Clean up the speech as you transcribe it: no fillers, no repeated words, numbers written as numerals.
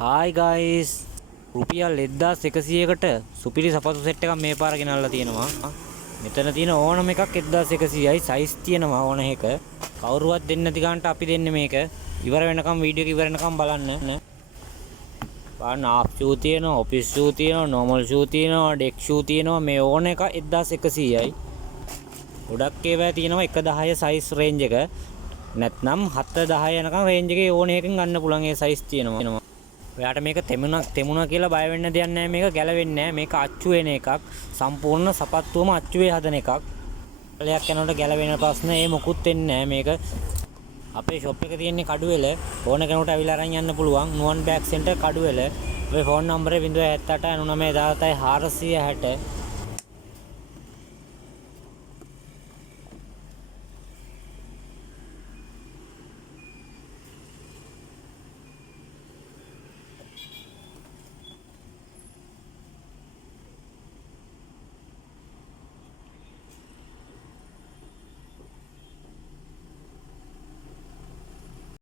Hi guys රුපියල් 1100කට සුපිරි සපත්තු සෙට් එකක් මේ පාර ගෙනල්ලා තියෙනවා. මෙතන තියෙන ඕනම එකක් 1100යි සයිස් තියෙනවා ඕන එක. කවුරුවත් දෙන්නේ නැති ගන්නට අපි දෙන්නේ මේක. ඉවර වෙනකම් වීඩියෝ එක ඉවර වෙනකම් බලන්න. බලන්න ආප් ෂූ තියෙනවා, ඔෆිස් ෂූ තියෙනවා, නෝමල් ෂූ තියෙනවා, ඩෙක් ෂූ තියෙනවා. මේ ඕන එක 1100යි. ගොඩක් ඒවා තියෙනවා 110 සයිස් රේන්ජ් එක. නැත්නම් 710 යනකම් රේන්ජ් එකේ ඕන එකකින් ගන්න පුළුවන් ඒ සයිස් තියෙනවා. ඔයාට මේක තෙමුණා කියලා බය වෙන්න දෙයක් නැහැ. මේක ගැලවෙන්නේ නැහැ. මේක අච්චු වෙන එකක්. සම්පූර්ණ සපත්තුවම අච්චු වේ හදන එකක්. කාලයක් යනකොට ගැලවෙන ප්‍රශ්න ඒ මොකුත් වෙන්නේ නැහැ. මේක අපේ ෂොප් එක තියෙන්නේ කඩුවෙල. ඕන කෙනෙකුට අවිලා අරන් යන්න පුළුවන්. නුවන් බෑග් සෙන්ටර් කඩුවෙල. ඔය ෆෝන් නම්බරේ 078 99 17 460